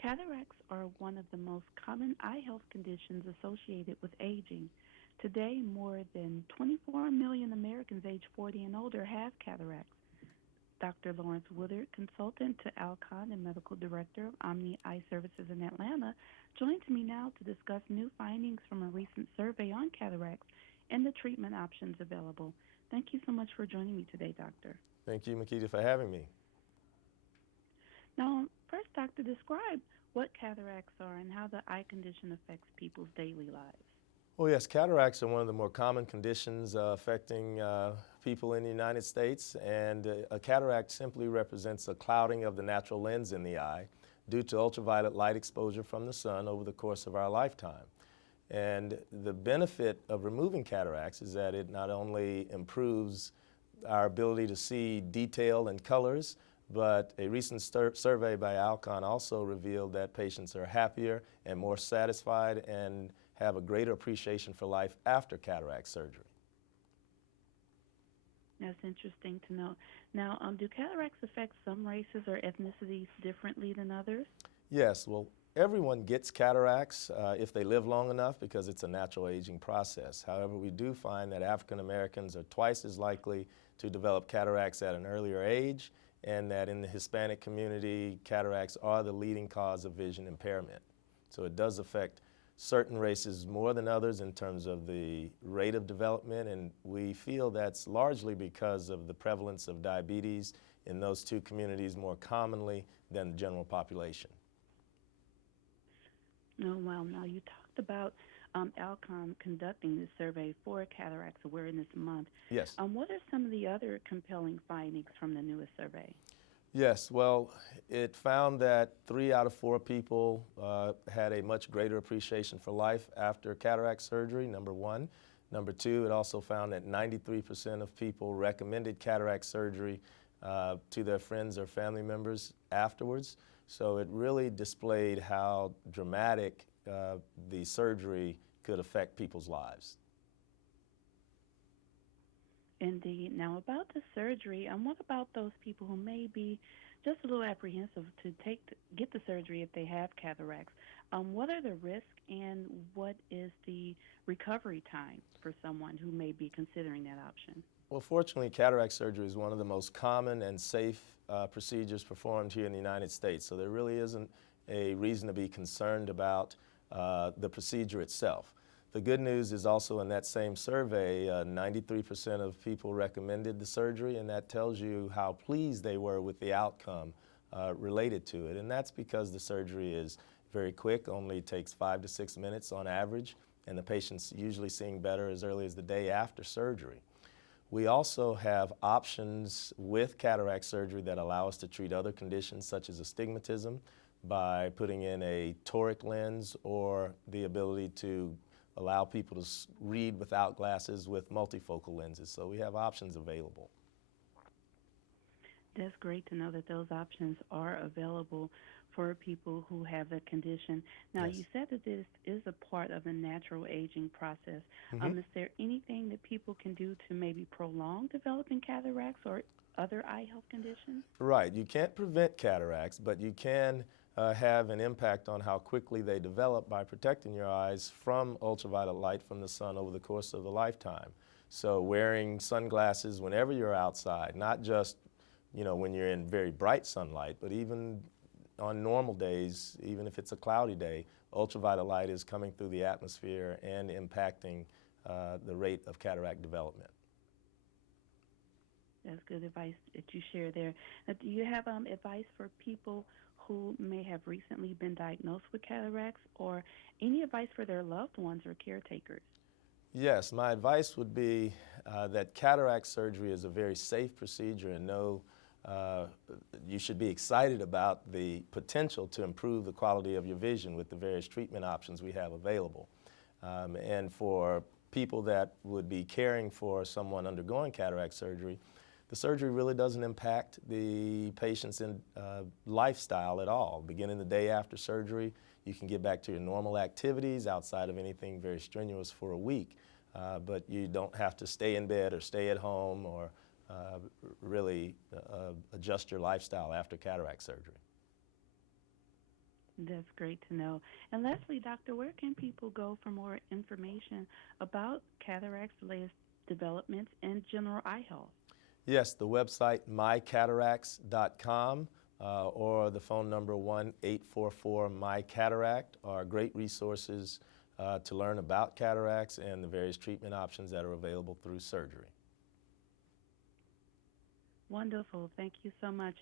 Cataracts are one of the most common eye health conditions associated with aging. Today, more than 24 million Americans aged 40 and older have cataracts. Dr. Lawrence Woodard, consultant to Alcon and medical director of Omni Eye Services in Atlanta, joins me now to discuss new findings from a recent survey on cataracts and the treatment options available. Thank you so much for joining me today, Doctor. Thank you, Makita, for having me. Now, first, Doctor, describe what cataracts are and how the eye condition affects people's daily lives. Well, yes, cataracts are one of the more common conditions affecting people in the United States, and a cataract simply represents a clouding of the natural lens in the eye due to ultraviolet light exposure from the sun over the course of our lifetime. And the benefit of removing cataracts is that it not only improves our ability to see detail and colors, but a recent survey by Alcon also revealed that patients are happier and more satisfied and have a greater appreciation for life after cataract surgery. That's interesting to know. Now, do cataracts affect some races or ethnicities differently than others? Yes, well, everyone gets cataracts if they live long enough because it's a natural aging process. However, we do find that African Americans are twice as likely to develop cataracts at an earlier age, and that in the Hispanic community, cataracts are the leading cause of vision impairment. So it does affect certain races more than others in terms of the rate of development, and we feel that's largely because of the prevalence of diabetes in those two communities more commonly than the general population. Oh, well, now you talked about Alcon conducting this survey for Cataracts Awareness Month. Yes. What are some of the other compelling findings from the newest survey? Yes, well, it found that 3 out of 4 people had a much greater appreciation for life after cataract surgery, number one. Number two, it also found that 93% of people recommended cataract surgery to their friends or family members afterwards. So it really displayed how dramatic the surgery could affect people's lives. Indeed. Now, about the surgery, what about those people who may be just a little apprehensive to get the surgery if they have cataracts? What are the risks and what is the recovery time for someone who may be considering that option? Well, fortunately, cataract surgery is one of the most common and safe procedures performed here in the United States, so there really isn't a reason to be concerned about the procedure itself. The good news is also in that same survey, 93% of people recommended the surgery, and that tells you how pleased they were with the outcome related to it. And that's because the surgery is very quick, only takes 5 to 6 minutes on average, and the patient's usually seeing better as early as the day after surgery. We also have options with cataract surgery that allow us to treat other conditions such as astigmatism by putting in a toric lens or the ability to allow people to read without glasses with multifocal lenses. So we have options available. That's great to know that those options are available for people who have the condition. Now, Yes. you said that this is a part of the natural aging process. Mm-hmm. Is there anything that people can do to maybe prolong developing cataracts or other eye health conditions? Right. You can't prevent cataracts, but you can have an impact on how quickly they develop by protecting your eyes from ultraviolet light from the sun over the course of a lifetime. So wearing sunglasses whenever you're outside, not just when you're in very bright sunlight, but even on normal days, even if it's a cloudy day, ultraviolet light is coming through the atmosphere and impacting the rate of cataract development. That's good advice that you share there. Now, do you have advice for people who may have recently been diagnosed with cataracts, or any advice for their loved ones or caretakers? Yes, my advice would be that cataract surgery is a very safe procedure, and you should be excited about the potential to improve the quality of your vision with the various treatment options we have available. And for people that would be caring for someone undergoing cataract surgery, the surgery really doesn't impact the patient's lifestyle at all. Beginning the day after surgery, you can get back to your normal activities outside of anything very strenuous for a week, but you don't have to stay in bed or stay at home or really adjust your lifestyle after cataract surgery. That's great to know. And lastly, doctor, where can people go for more information about cataracts, latest developments, and general eye health? Yes, the website mycataracts.com or the phone number 1-844-MY-CATARACT are great resources to learn about cataracts and the various treatment options that are available through surgery. Wonderful. Thank you so much.